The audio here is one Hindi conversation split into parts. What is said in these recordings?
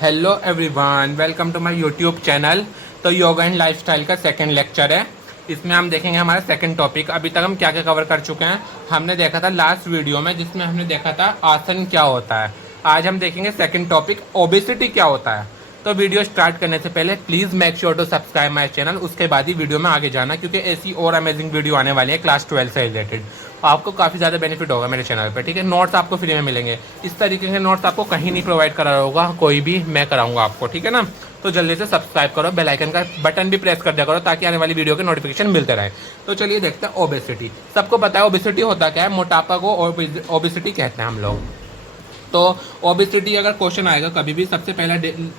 Hello everyone, welcome to my YouTube channel. तो योगा एंड लाइफस्टाइल का सेकंड लेक्चर है। इसमें हम देखेंगे हमारा सेकंड टॉपिक। अभी तक हम क्या क्या कवर कर चुके हैं, हमने देखा था लास्ट वीडियो में, जिसमें हमने देखा था आसन क्या होता है। आज हम देखेंगे सेकंड टॉपिक, ओबेसिटी क्या होता है। तो वीडियो स्टार्ट करने से पहले please make sure to subscribe my channel. उसके बाद ही वीडियो में आगे जाना, क्योंकि ऐसी और अमेजिंग वीडियो आने वाली है क्लास 12 से रिलेटेड। आपको काफ़ी ज़्यादा बेनिफिट होगा मेरे चैनल पे, ठीक है। नोट्स आपको फ्री में मिलेंगे। इस तरीके के नोट्स आपको कहीं नहीं प्रोवाइड करा होगा, कोई भी, मैं कराऊंगा आपको, ठीक है ना। तो जल्दी से सब्सक्राइब करो, बेल आइकन का बटन भी प्रेस कर दिया करो, ताकि आने वाली वीडियो के नोटिफिकेशन मिलते रहे। तो चलिए देखते हैं ओबेसिटी। सबको पता है ओबेसिटी होता क्या है, मोटापा को ओबेसिटी कहते हैं हम लोग। तो ओबेसिटी अगर क्वेश्चन आएगा कभी भी, सबसे पहला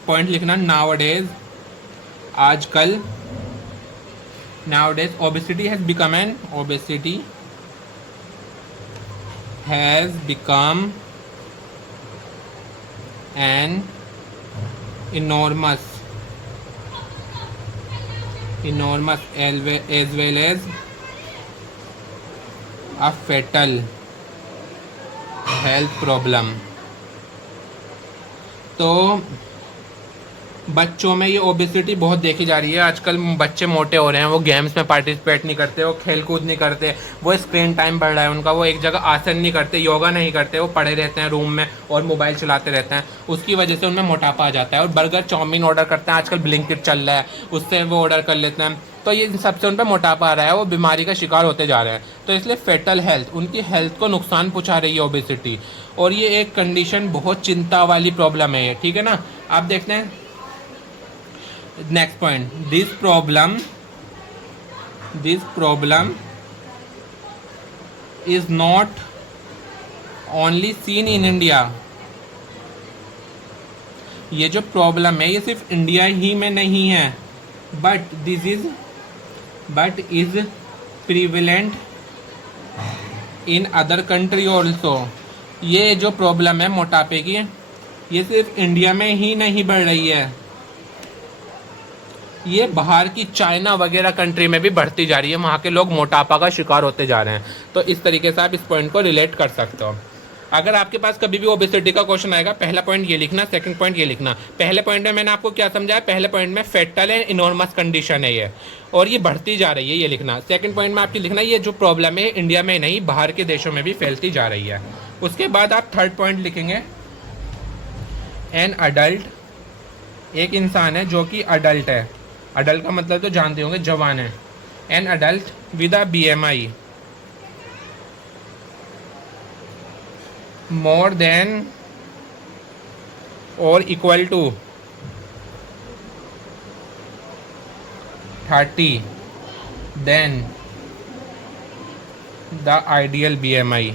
पॉइंट लिखना नाउअडेज, आजकल। Nowadays obesity has become an enormous as well as a fatal health problem। तो बच्चों में ये ओबेसिटी बहुत देखी जा रही है। आजकल बच्चे मोटे हो रहे हैं, वो गेम्स में पार्टिसिपेट नहीं करते, वो खेल कूद नहीं करते, वो स्क्रीन टाइम बढ़ रहा है उनका, वो एक जगह आसन नहीं करते, योगा नहीं करते, वो पड़े रहते हैं रूम में और मोबाइल चलाते रहते हैं। उसकी वजह से उनमें मोटापा आ जाता है। और बर्गर चाउमीन ऑर्डर करते हैं, आजकल ब्लिंकिट चल रहा है, उससे वो ऑर्डर कर लेते हैं। तो ये सबसे उन पर मोटापा आ रहा है, वो बीमारी का शिकार होते जा रहे हैं। तो इसलिए फेटल हेल्थ, उनकी हेल्थ को नुकसान पहुँचा रही है ओबेसिटी। और ये एक कंडीशन, बहुत चिंता वाली प्रॉब्लम है ये, ठीक है ना। आप देखते हैं next point, this problem is not only seen in India। ये जो प्रॉब्लम है ये सिर्फ इंडिया ही में नहीं है, but is prevalent in other country also. ये जो प्रॉब्लम है मोटापे की, ये सिर्फ इंडिया में ही नहीं बढ़ रही है, ये बाहर की चाइना वगैरह कंट्री में भी बढ़ती जा रही है। वहाँ के लोग मोटापा का शिकार होते जा रहे हैं। तो इस तरीके से आप इस पॉइंट को रिलेट कर सकते हो। अगर आपके पास कभी भी ओबेसिटी का क्वेश्चन आएगा, पहला पॉइंट ये लिखना, सेकंड पॉइंट ये लिखना। पहले पॉइंट में मैंने आपको क्या समझाया, पहले पॉइंट में फेटल एंड इनॉर्मस कंडीशन है ये, और ये बढ़ती जा रही है, ये लिखना। सेकंड पॉइंट में आपकी लिखना, ये जो प्रॉब्लम है इंडिया में नहीं, बाहर के देशों में भी फैलती जा रही है। उसके बाद आप थर्ड पॉइंट लिखेंगे, एन अडल्ट, एक इंसान है जो कि अडल्ट है। अडल्ट का मतलब तो जानते होंगे, जवान है। An adult with a BMI more than और equal to 30, then the ideal BMI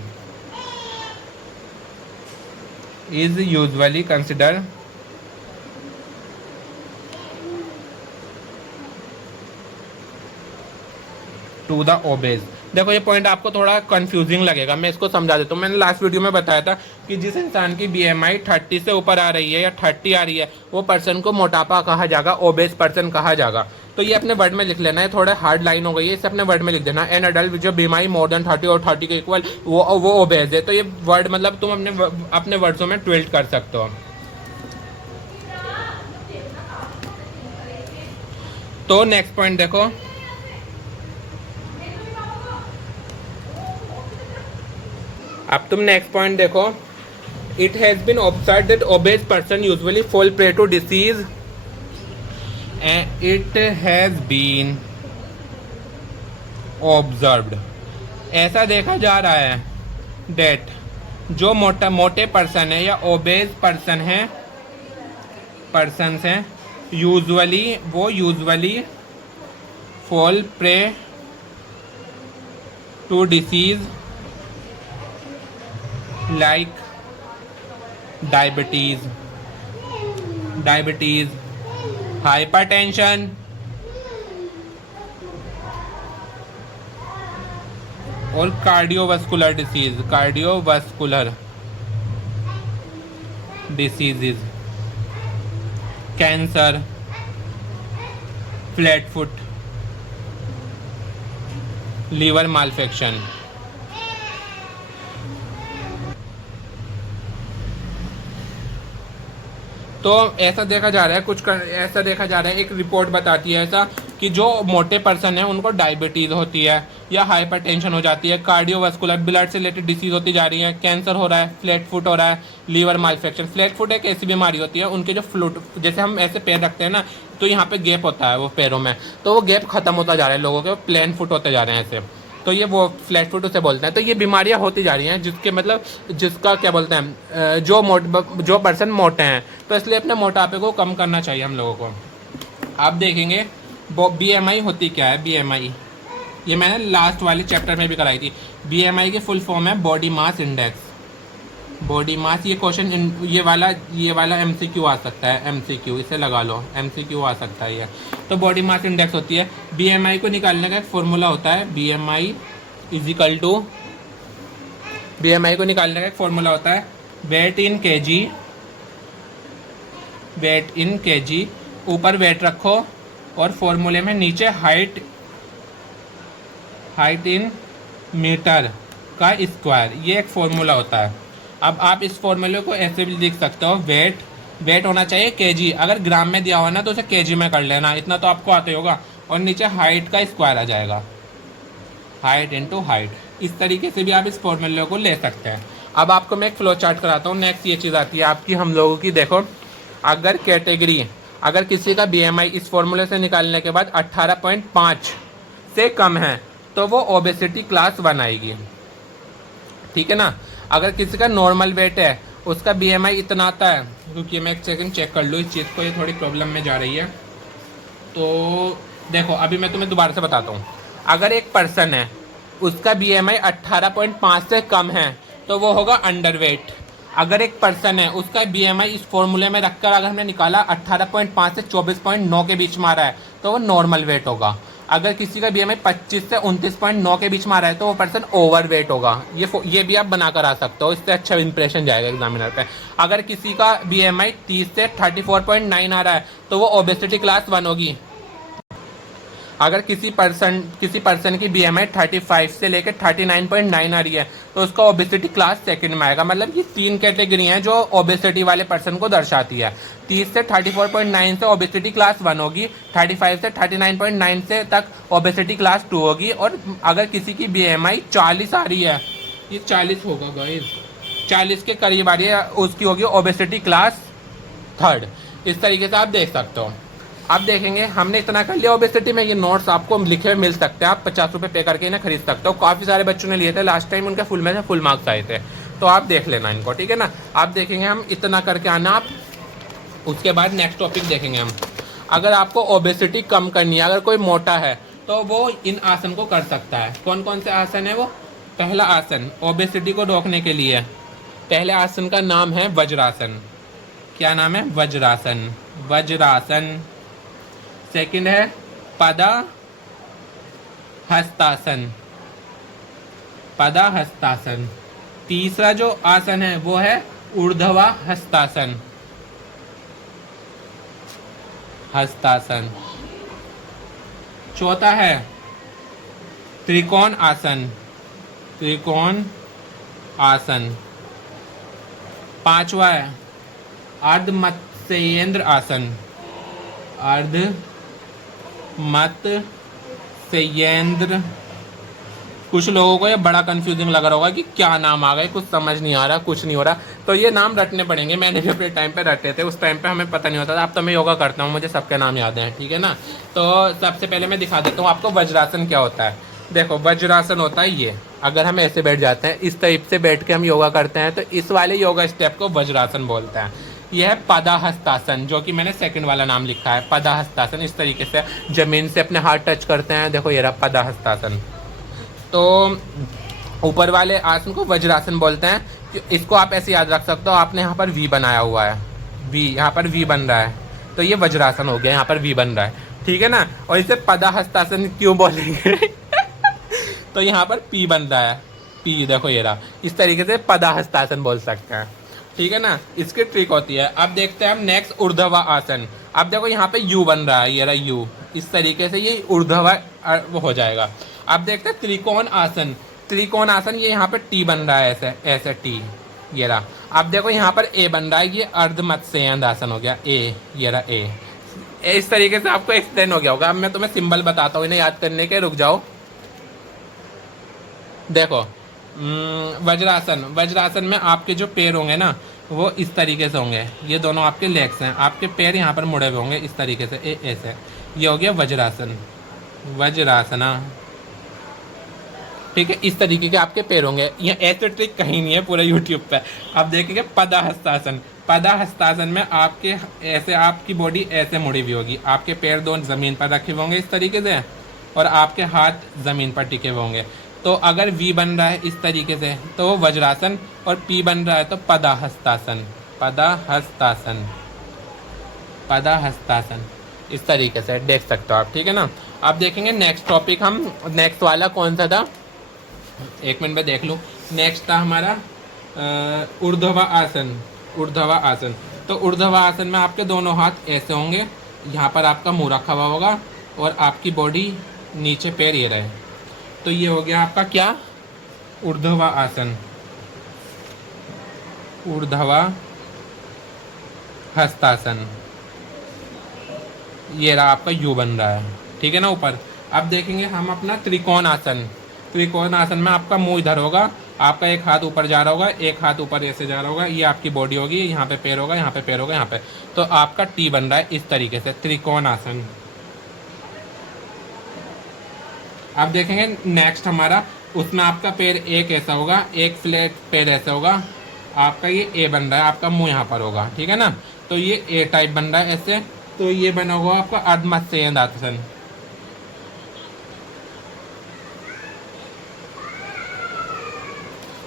is usually considered to the obese. देखो ये पॉइंट आपको थोड़ा कंफ्यूजिंग लगेगा, मैं इसको समझा देता हूँ। मैंने लास्ट वीडियो में बताया था कि जिस इंसान की BMI 30 से ऊपर आ रही है या 30 आ रही है, वो पर्सन को मोटापा कहा जाएगा, ओबेज पर्सन कहा जाएगा। तो ये अपने वर्ड में लिख लेना है, थोड़ा हार्ड लाइन हो गई है, इसे अपने वर्ड में लिख देना। N adult with BMI more then 30 और 30 के इक्वल, वो ओबेज है। तो ये वर्ड मतलब तुम अपने वर्ड्सों में ट्विल्ट कर सकते हो। तो नेक्स्ट पॉइंट देखो, अब तुम नेक्स्ट पॉइंट देखो। It has been observed that obese person usually fall prey to disease. It has been observed, ऐसा देखा जा रहा है, डेट जो मोटे पर्सन है या ओबेज पर्सन है, पर्सन्स हैं, usually fall prey to disease like diabetes, hypertension, और cardiovascular diseases, cancer, flat foot, liver malfunction। तो ऐसा देखा जा रहा है ऐसा देखा जा रहा है, एक रिपोर्ट बताती है ऐसा कि जो मोटे पर्सन है उनको डायबिटीज़ होती है या हाइपरटेंशन हो जाती है, कार्डियोवास्कुलर ब्लड से रिलेटेड डिसीज होती जा रही है, कैंसर हो रहा है, फ्लैट फुट हो रहा है, लीवर मालफेक्शन। फ्लैट फुट एक ऐसी बीमारी होती है, उनके जो फ्लूट जैसे हम ऐसे पैर रखते हैं ना, तो यहाँ पे गैप होता है वो पैरों में, तो वो गैप खत्म होता जा रहा है लोगों के, प्लेन फुट होते जा रहे हैं ऐसे, तो ये वो फ्लैट फुट उसे बोलते हैं। तो ये बीमारियां होती जा रही हैं जिसके मतलब जिसका क्या बोलते हैं जो पर्सन मोटे हैं, तो इसलिए अपने मोटापे को कम करना चाहिए हम लोगों को। आप देखेंगे BMI होती क्या है। BMI ये मैंने लास्ट वाले चैप्टर में भी कराई थी। BMI की फुल फॉर्म है body mass index. Body mass, ये क्वेश्चन ये वाला MCQ आ सकता है, MCQ इसे लगा लो, MCQ आ सकता है ये। तो बॉडी मास इंडेक्स होती है। BMI को निकालने का एक फॉर्मूला होता है, BMI को निकालने का एक फॉर्मूला होता है वेट इन kg, ऊपर वेट रखो और फॉर्मूले में नीचे हाइट इन मीटर का स्क्वायर, ये एक फॉर्मूला होता है। अब आप इस फॉर्मूले को ऐसे भी लिख सकते हो, वेट होना चाहिए kg, अगर ग्राम में दिया हुआ ना तो उसे kg में कर लेना, इतना तो आपको आता ही होगा, और नीचे हाइट का स्क्वायर आ जाएगा, हाइट इंटू हाइट। इस तरीके से भी आप इस फॉर्मूले को ले सकते हैं। अब आपको मैं एक फ्लो चार्ट कराता हूँ। नेक्स्ट ये चीज़ आती है आपकी हम लोगों की, देखो अगर किसी का BMI इस फॉर्मूले से निकालने के बाद 18.5 से कम है तो वो ओबेसिटी क्लास 1 आएगी, ठीक है ना। अगर किसी का नॉर्मल वेट है, उसका BMI इतना आता है, क्योंकि मैं एक सेकंड चेक कर लूँ इस चीज़ को, ये थोड़ी प्रॉब्लम में जा रही है। तो देखो अभी मैं तुम्हें दोबारा से बताता हूँ। अगर एक पर्सन है उसका BMI 18.5 से कम है तो वो होगा अंडर वेट। अगर एक पर्सन है उसका BMI इस फॉर्मूले में रखकर अगर हमने निकाला 18.5 से 24.9 के बीच में आ रहा है तो वो नॉर्मल वेट होगा। अगर किसी का BMI 25 से 29.9 के बीच में आ रहा है तो वो पर्सन ओवर वेट होगा। ये भी आप बनाकर आ सकते हो, इससे अच्छा इंप्रेशन जाएगा एग्जामिनर पे। अगर किसी का BMI 30 से 34.9 आ रहा है तो वो ओबेसिटी क्लास 1 होगी। अगर किसी पर्सन की BMI 35 से लेकर 39.9 आ रही है तो उसका ओबेसिटी क्लास सेकंड में आएगा। मतलब ये 3 कैटेगरी हैं जो ओबेसिटी वाले पर्सन को दर्शाती है। 30 से 34.9 से ओबेसिटी क्लास 1 होगी, 35 से 39.9 से तक ओबेसिटी क्लास 2 होगी, और अगर किसी की BMI 40 आ रही है, ये 40 होगा गाइस, 40 के करीब आ रही है, उसकी होगी ओबेसिटी क्लास 3। इस तरीके से आप देख सकते हो। आप देखेंगे हमने इतना कर लिया ओबेसिटी में। ये नोट्स आपको लिखे हुए मिल सकते हैं, आप 50 रुपये पे करके इन्हें खरीद सकते हो। काफ़ी सारे बच्चों ने लिए थे लास्ट टाइम, उनके फुल में से फुल मार्क्स आए थे, तो आप देख लेना इनको, ठीक है ना। आप देखेंगे हम इतना करके आना आप, उसके बाद नेक्स्ट टॉपिक देखेंगे हम। अगर आपको ओबेसिटी कम करनी है, अगर कोई मोटा है तो वो इन आसन को कर सकता है। कौन कौन से आसन है वो? पहला आसन ओबेसिटी को रोकने के लिए, पहले आसन का नाम है वज्रासन। क्या नाम है? वज्रासन। सेकंड है पदाहस्तासन। तीसरा जो आसन है वो है ऊर्ध्वा हस्तासन। चौथा है त्रिकोण आसन। पांचवा है अर्धमत्स्येंद्र आसन। कुछ लोगों को ये बड़ा कंफ्यूजिंग लग रहा होगा कि क्या नाम आ गए, कुछ समझ नहीं आ रहा, कुछ नहीं हो रहा, तो ये नाम रटने पड़ेंगे। मैंने भी अपने टाइम पे रटे थे, उस टाइम पे हमें पता नहीं होता था। अब तो मैं योगा करता हूँ, मुझे सबके नाम याद हैं, ठीक है ना। तो सबसे पहले मैं दिखा देता हूँ आपको वज्रासन क्या होता है। देखो वज्रासन होता है ये, अगर हम ऐसे बैठ जाते हैं, इस टाइप से बैठ के हम योगा करते हैं, तो इस वाले योगा स्टेप को वज्रासन बोलते हैं। यह है पदाहस्तासन, जो कि मैंने सेकंड वाला नाम लिखा है, पदाहस्तासन। इस तरीके से जमीन से अपने हाथ टच करते हैं, देखो ये रहा पदाहस्तासन। तो ऊपर वाले आसन को वज्रासन बोलते हैं। इसको आप ऐसे याद रख सकते हो, आपने यहाँ पर वी बनाया हुआ है, यहाँ पर वी बन रहा है, तो ये वज्रासन हो गया, यहाँ पर वी बन रहा है, ठीक है ना। और इसे पदाहस्तासन क्यों बोलेंगे तो यहाँ पर पी बन रहा है, पी देखो ये रहा, इस तरीके से पदाहस्तासन बोल सकते हैं, ठीक है ना। इसकी ट्रिक होती है। अब देखते हैं हम नेक्स्ट ऊर्ध्वा आसन। अब देखो यहाँ पे यू बन रहा है, ये रहा यू, इस तरीके से ये ऊर्ध्वा वो हो जाएगा। अब देखते हैं त्रिकोण आसन। ये यहाँ पे टी बन रहा है, ऐसे टी, ये रहा। अब देखो यहाँ पर ए बन रहा है, ये अर्ध मत्स्य आसन हो गया ए, ये रहा ए। इस तरीके से आपको एक्सप्लेन हो गया होगा। अब मैं तुम्हें सिंबल बताता हूँ इन्हें याद करने के, रुक जाओ। देखो वज्रासन, वज्रासन में आपके जो पैर होंगे ना वो इस तरीके से होंगे, ये दोनों आपके लेग्स हैं, आपके पैर यहाँ पर मुड़े हुए होंगे इस तरीके से ऐसे, ये हो गया वज्रासन, वज्रासना। ठीक है, इस तरीके के आपके पैर होंगे। ये ऐसे ट्रिक कहीं नहीं है पूरे यूट्यूब पे। आप देखेंगे पदाहस्तासन, पदाहस्तासन में आपके ऐसे आपकी बॉडी ऐसे मुड़ी हुई होगी, आपके पैर दोनों जमीन पर रखे हुए होंगे इस तरीके से और आपके हाथ जमीन पर टिके हुए होंगे। तो अगर वी बन रहा है इस तरीके से तो वो वज्रासन, और पी बन रहा है तो पदाहस्तासन, पदाहस्तासन, पदाहस्तासन, इस तरीके से देख सकते हो आप। ठीक है ना। अब देखेंगे नेक्स्ट टॉपिक, हम नेक्स्ट वाला कौन सा था, एक मिनट में देख लूँ। नेक्स्ट था हमारा ऊर्ध्व आसन, ऊर्ध्व आसन। तो ऊर्ध्व आसन में आपके दोनों हाथ ऐसे होंगे, यहाँ पर आपका मुंह रखा हुआ होगा और आपकी बॉडी नीचे पैर ये रहे, तो ये हो गया आपका क्या, ऊर्ध्व आसन, ऊर्ध्व हस्तासन। ये रहा आपका यू बन रहा है। ठीक है ना ऊपर। अब देखेंगे हम अपना त्रिकोण आसन। त्रिकोण आसन में आपका मुंह इधर होगा, आपका एक हाथ ऊपर जा रहा होगा, एक हाथ ऊपर ऐसे जा रहा होगा, ये आपकी बॉडी होगी, यहाँ पे पैर होगा, यहाँ पे पैर होगा, यहाँ पे, तो आपका टी बन रहा है इस तरीके से, त्रिकोण आसन। अब देखेंगे नेक्स्ट हमारा, उसमें आपका पैर एक ऐसा होगा, एक फ्लैट पैर ऐसा होगा, आपका ये ए बन रहा है, आपका मुंह यहाँ पर होगा। ठीक है ना। तो ये ए टाइप बन रहा है ऐसे, तो ये बना हुआ आपका अर्धमत्स्य।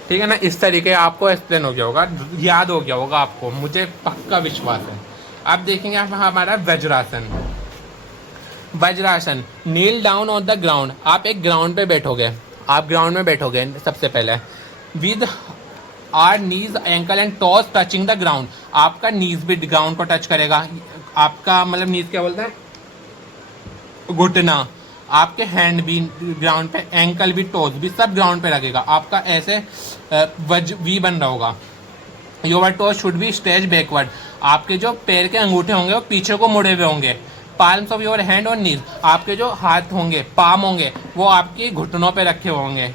ठीक है ना। इस तरीके आपको एक्सप्लेन हो गया होगा, याद हो गया होगा आपको, मुझे पक्का विश्वास है। अब देखेंगे आप हमारा वज्रासन। वज्रासन, नील डाउन ऑन द ग्राउंड। आप एक ग्राउंड पे बैठोगे, आप ग्राउंड में बैठोगे सबसे पहले, with our knees ankle and toes touching the ground. आपका नीज भी ग्राउंड को टच करेगा, आपका मतलब नीज क्या बोलता है, घुटना, आपके हैंड भी ग्राउंड पे, एंकल भी, टोज भी, सब ग्राउंड पे लगेगा। आपका ऐसे वी बन रहा होगा। Your toes should be stretch backward. आपके जो पैर के अंगूठे होंगे वो पीछे को मुड़े हुए होंगे। पाल्म्स ऑफ योर हैंड और नीज, आपके जो हाथ होंगे, पाम होंगे, वो आपके घुटनों पे रखे होंगे।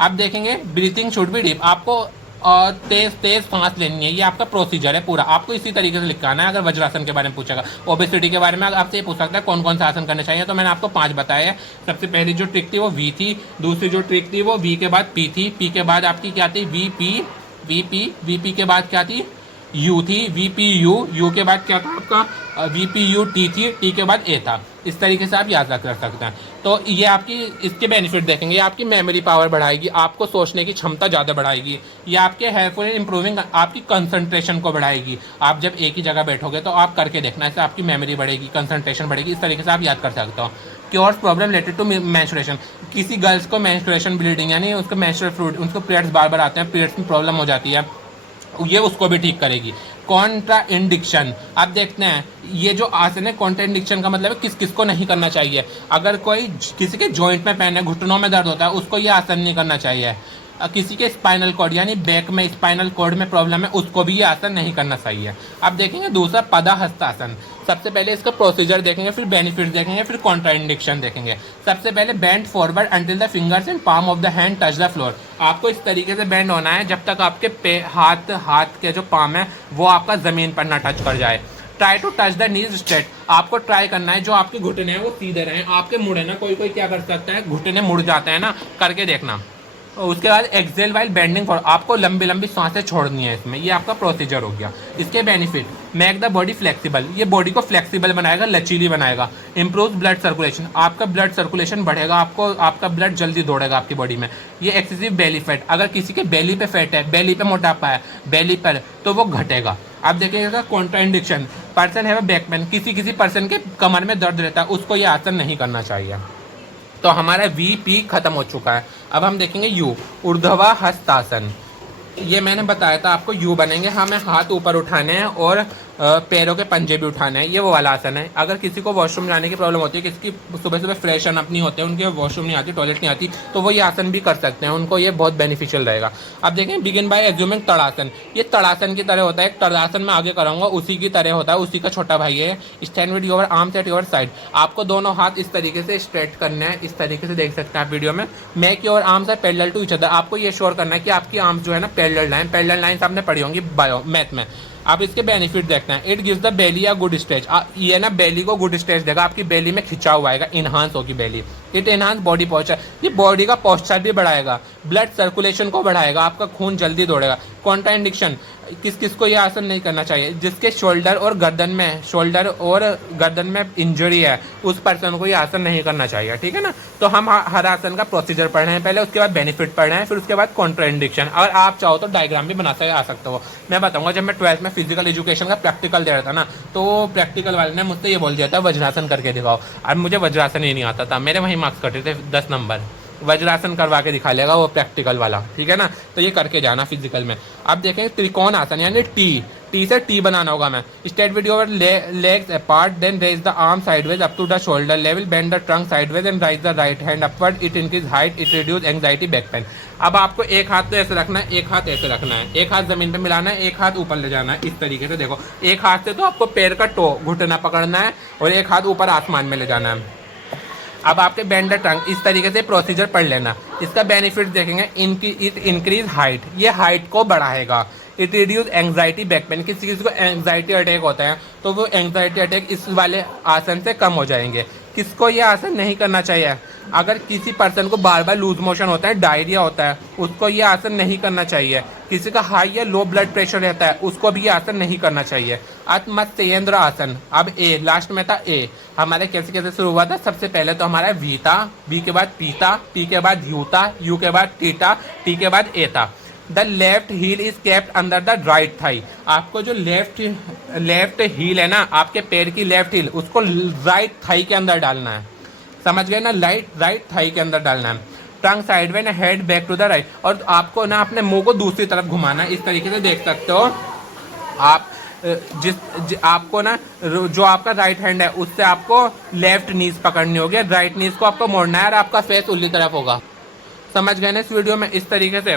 आप देखेंगे ब्रीथिंग शुड बी डीप। आपको और तेज तेज सांस लेनी है, ये आपका प्रोसीजर है पूरा। आपको इसी तरीके से लिखाना है। अगर वज्रासन के बारे में पूछेगा, ओबेसिटी के बारे में आपसे ये पूछ सकता है कौन कौन सा आसन करने चाहिए, तो मैंने आपको 5 बताए हैं। सबसे पहली जो ट्रिक थी वो वी थी, दूसरी जो ट्रिक थी वो वी के बाद पी थी, पी के बाद आपकी क्या थी, V P, V P, V P के बाद क्या थी, यू थी, वी पी यू, यू के बाद क्या था आपका, वी पी यू टी थी, टी के बाद ए था। इस तरीके से आप याद रख सकते हैं। तो ये आपकी इसके बेनिफिट देखेंगे, आपकी मेमोरी पावर बढ़ाएगी, आपको सोचने की क्षमता ज़्यादा बढ़ाएगी, ये आपके हेल्पफुल इन इम्प्रूविंग आपकी कंसंट्रेशन को बढ़ाएगी। आप जब एक ही जगह बैठोगे तो आप करके देखना, इससे आपकी मेमोरी बढ़ेगी, कंसंट्रेशन बढ़ेगी, इस तरीके से आप याद कर सकते हो। Cures problem related to menstruation. किसी गर्ल्स को मेंस्ट्रुएशन ब्लीडिंग यानी उसको मेंस्ट्रुअल फ्लूइड, उनको पीरियड्स बार बार आते हैं, पीरियड्स में प्रॉब्लम हो जाती है, ये उसको भी ठीक करेगी। कॉन्ट्रा इंडिक्शन, अब देखते हैं ये जो आसन है, कॉन्ट्रा इंडिक्शन का मतलब है किस किस को नहीं करना चाहिए। अगर कोई किसी के जॉइंट में पेन है, घुटनों में दर्द होता है, उसको ये आसन नहीं करना चाहिए। किसी के स्पाइनल कॉर्ड यानी बैक में स्पाइनल कॉर्ड में प्रॉब्लम है, उसको भी ये आसन नहीं करना चाहिए। अब देखेंगे दूसरा पदाहस्तासन। सबसे पहले इसका प्रोसीजर देखेंगे, फिर बेनिफिट देखेंगे, फिर कॉन्ट्राइंडिक्शन देखेंगे। सबसे पहले bend forward until the fingers and palm of the hand touch the floor. आपको इस तरीके से बेंड होना है जब तक आपके हाथ के जो पाम है वो आपका जमीन पर ना टच कर जाए। Try to touch the knees straight. आपको ट्राई करना है जो आपके घुटने हैं वो सीधे रहें, आपके मुड़े ना, कोई कोई क्या कर सकता है घुटने मुड़ जाते हैं ना, करके देखना। उसके बाद एक्सेल वाइल बेंडिंग फॉर, आपको लंबी लंबी सांसें छोड़नी है इसमें, ये आपका प्रोसीजर हो गया। इसके benefit, make the body flexible, ये बॉडी को फ्लेक्सिबल बनाएगा, लचीली बनाएगा। इंप्रूव ब्लड सर्कुलेशन, आपका ब्लड सर्कुलेशन बढ़ेगा, आपको आपका ब्लड जल्दी दौड़ेगा आपकी बॉडी में। ये एक्सेसिव बेली फैट, अगर किसी के बेली पे फैट है, बेली पे मोटापा है, बेली पर, तो वो घटेगा। आप देखिएगा कॉन्ट्राइंडिक्शन, पर्सन है बैक पेन, किसी पर्सन के कमर में दर्द रहता है, उसको ये आसन नहीं करना चाहिए। तो हमारा वी पी खत्म हो चुका है। अब हम देखेंगे यू, ऊर्ध्वा हस्तासन। ये मैंने बताया था आपको, यू बनेंगे, हमें हाथ ऊपर उठाने हैं और पैरों के पंजे भी उठाने हैं, ये वो वाला आसन है। अगर किसी को वॉशरूम जाने की प्रॉब्लम होती है, किसी की सुबह सुबह फ्रेशन अप नहीं होते, उनके वॉशरूम नहीं आती, टॉयलेट नहीं आती, तो वो ये आसन भी कर सकते हैं, उनको ये बहुत बेनिफिशियल रहेगा। अब देखें, बिगिन बाय एज्यूमिंग तड़ासन। ये तड़ासन की तरह होता है, तड़ासन मैं आगे कराऊंगा उसी की तरह होता है, उसी का छोटा भाई है। Stand with your arms at your side. आपको दोनों हाथ इस तरीके से स्ट्रेट करने हैं, इस तरीके से देख सकते हैं आप वीडियो में। Make your arms are parallel to each other. आपको ये श्योर करना है कि आपकी आर्म्स जो है ना पैरेलल लाइन आपने पढ़ी होंगी बायो मैथ में। आप इसके बेनिफिट देखते हैं। It gives the belly a good stretch. ये ना बेली को गुड स्ट्रेच देगा, आपकी बेली में खिंचा हुआ आएगा, इनहांस होगी belly. It enhance body posture. ये बॉडी का पोस्चर भी बढ़ाएगा, ब्लड सर्कुलेशन को बढ़ाएगा, आपका खून जल्दी दौड़ेगा। कॉन्ट्राइंडिक्शन, किस किस को ये आसन नहीं करना चाहिए? जिसके शोल्डर और गर्दन में इंजरी है, उस पर्सन को ये आसन नहीं करना चाहिए, ठीक है ना। तो हम हर आसन का प्रोसीजर पढ़ रहे हैं पहले, उसके बाद बेनिफिट पढ़ रहे हैं, फिर उसके बाद कॉन्ट्राइंडिक्शन। और आप चाहो तो डायग्राम भी बनाते आ सकते हो। मैं बताऊंगा, जब मैं 12th में फिजिकल एजुकेशन का प्रैक्टिकल दे रहा था ना, तो प्रैक्टिकल वाले ने मुझसे ये बोल दिया था वज्रासन करके दिखाओ। अब मुझे वज्रासन ही नहीं आता था, मेरे वहीं मार्क्स कटे थे 10 नंबर। वज्रासन करवा के दिखा लेगा वो प्रैक्टिकल वाला, ठीक है ना। तो ये करके जाना फिजिकल में। अब देखें त्रिकोण आसन, यानी टी से टी बनाना होगा। मैं straight with your legs apart, then raise the arm sideways up to the shoulder level, bend the trunk sideways and rise the right hand upward. It increase height, it reduce anxiety, back pain. अब आपको एक हाथ तो ऐसे रखना है, एक हाथ ऐसे रखना है, एक हाथ जमीन पे मिलाना है, एक हाथ ऊपर ले जाना है, इस तरीके से। देखो, एक हाथ से तो आपको पैर का टो घुटना पकड़ना है और एक हाथ ऊपर आसमान में ले जाना है। अब आपके बेंड द ट्रंक, इस तरीके से प्रोसीजर पढ़ लेना। इसका बेनिफिट देखेंगे, इट इंक्रीज हाइट, ये हाइट को बढ़ाएगा। It reduce anxiety, back pen. किसी किसी को एंग्जाइटी अटैक होता है, तो वो एंग्जाइटी अटैक इस वाले आसन से कम हो जाएंगे। किसको ये आसन नहीं करना चाहिए? अगर किसी पर्सन को बार बार लूज मोशन होता है, डायरिया होता है, उसको ये आसन नहीं करना चाहिए। किसी का हाई या लो ब्लड प्रेशर रहता है, उसको भी ये आसन नहीं करना चाहिए। आत्मत्स्येंद्र आसन। अब ए, लास्ट में था ए। हमारे कैसे कैसे शुरू हुआ था? सबसे पहले तो हमारा वी था, वी के बाद पी था, पी के बाद यू था, यू के बाद टी था, टी के बाद ए था। The left heel is kept under the right thigh. आपको जो लेफ्ट हील है ना, आपके पैर की लेफ्ट हील, उसको राइट थाई के अंदर डालना है। समझ गए ना? राइट थाई के अंदर डालना है। Tongue sideways, head back to the right. और आपको ना अपने मुंह को दूसरी तरफ घुमाना है, इस तरीके से देख सकते हो आप। आपको ना जो आपका राइट हैंड है, उससे आपको लेफ्ट नीज पकड़नी होगी, राइट नीज को आपको मोड़ना है और आपका फेस उल्टी तरफ होगा। समझ गए ना इस वीडियो में? इस तरीके से।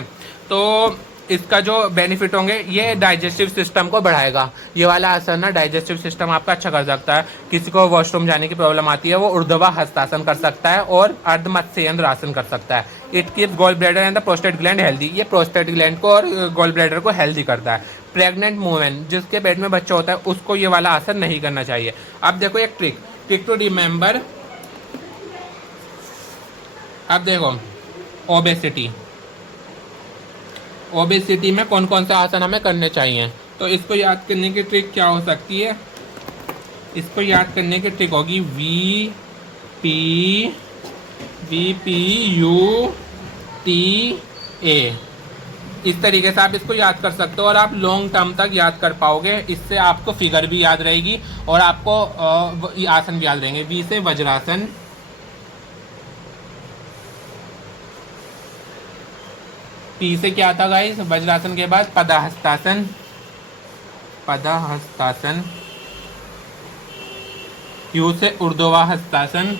तो इसका जो बेनिफिट होंगे, ये डाइजेस्टिव सिस्टम को बढ़ाएगा। ये वाला आसन ना डाइजेस्टिव सिस्टम आपका अच्छा कर सकता है। किसी को वॉशरूम जाने की प्रॉब्लम आती है, वो ऊर्ध्वा हस्तासन कर सकता है और अर्धमत्स्येंद्र आसन कर सकता है। It keeps gall bladder and the prostate gland healthy. ये प्रोस्टेट ग्लैंड को और गॉल ब्लैडर को हेल्दी करता है। प्रेग्नेंट वुमेन, जिसके पेट में बच्चा होता है, उसको ये वाला आसन नहीं करना चाहिए। अब देखो एक ट्रिक टू रिमेंबर। अब देखो, ओबेसिटी में कौन कौन से आसन हमें करने चाहिए, तो इसको याद करने की ट्रिक क्या हो सकती है? इसको याद करने की ट्रिक होगी V P U T A. इस तरीके से आप इसको याद कर सकते हो और आप लॉन्ग टर्म तक याद कर पाओगे। इससे आपको फिगर भी याद रहेगी और आपको आसन भी याद रहेंगे। वी से वज्रासन, पी से क्या था गाइस? वज्रासन के बाद पदाहस्तासन, यू से ऊर्ध्वा हस्तासन,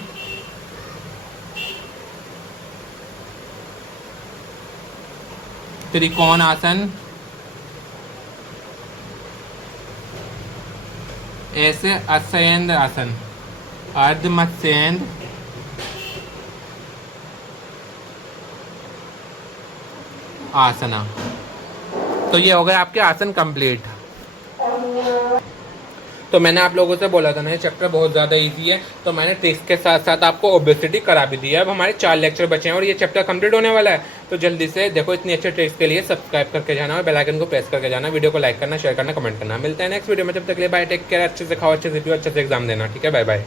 त्रिकोण आसन, ए से अस्येंद्र आसन, अर्धमत्स्येंद्र, आसना। तो ये हो गए आपके आसन कंप्लीट। तो मैंने आप लोगों से बोला था ना, ये चैप्टर बहुत ज़्यादा इजी है, तो मैंने ट्रिक्स के साथ साथ आपको ओबेसिटी करा भी दी है। अब हमारे 4 लेक्चर बचे हैं और ये चैप्टर कंप्लीट होने वाला है। तो जल्दी से देखो, इतनी अच्छे ट्रिक्स के लिए सब्सक्राइब करके जाना और बेल आइकन को प्रेस करके जाना। वीडियो को लाइक करना, शेयर करना, कमेंट करना। मिलते हैं नेक्स्ट वीडियो में, जब तक के लिए बाय, टेक केयर। अच्छे से खाओ, अच्छे से पियो, अच्छे से एग्जाम देना, ठीक है? Bye bye.